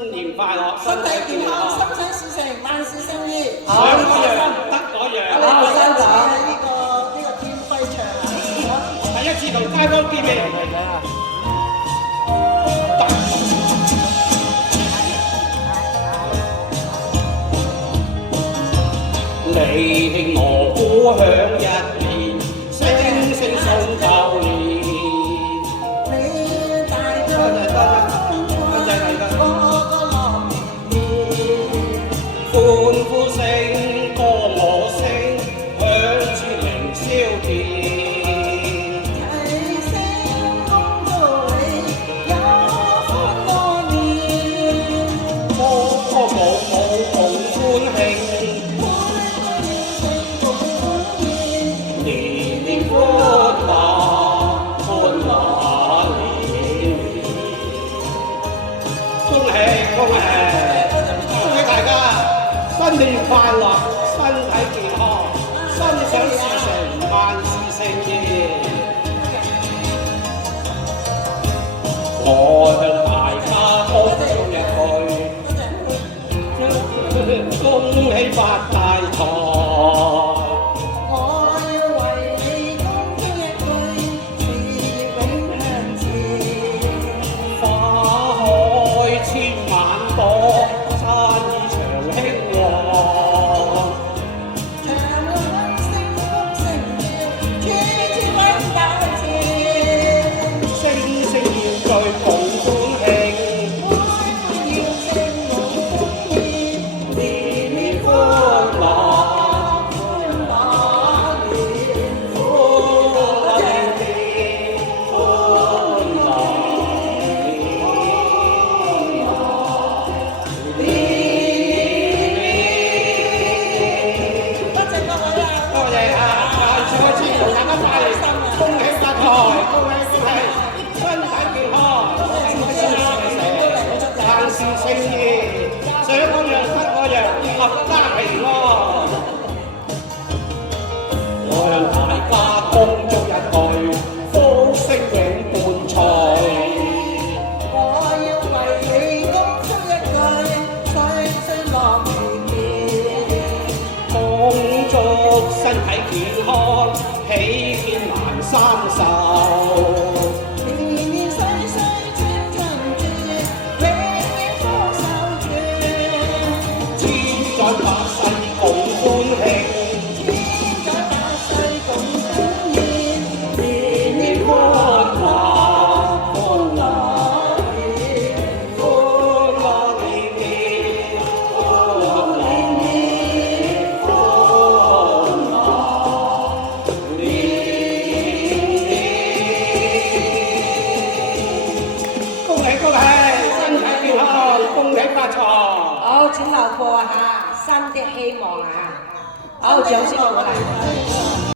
年快樂，身體健康，心想事成，萬事勝意。想嗰樣得嗰樣。我哋第一次喺呢個天輝場，第一次同街坊見面。你慶我故鄉一年，聲聲送舊年。你帶咗我個樂年，歡呼聲，歌我聲，響徹凌霄田。提升恭祝你有福多年，歌舞共歡慶。年年歡樂，歡樂年。恭喜恭喜，恭喜大家新年快樂，身體健康，心想事成，萬事勝意。我向大家恭祝一句，恭喜發大財。勝意，想嗰樣得嗰樣，合家平安。我向大家恭祝一句，福星永伴隨。我要為你恭祝一句，歲歲樂綿綿。恭祝身體健康，喜天難三壽。百世共歡慶，千載百世共歡宴，年年歡樂，歡樂年，歡樂年年，歡樂年年，歡樂年年。恭喜恭喜，身體健康，恭喜發財。好，請留步啊嚇！新的希望啊！好，掌聲鼓勵。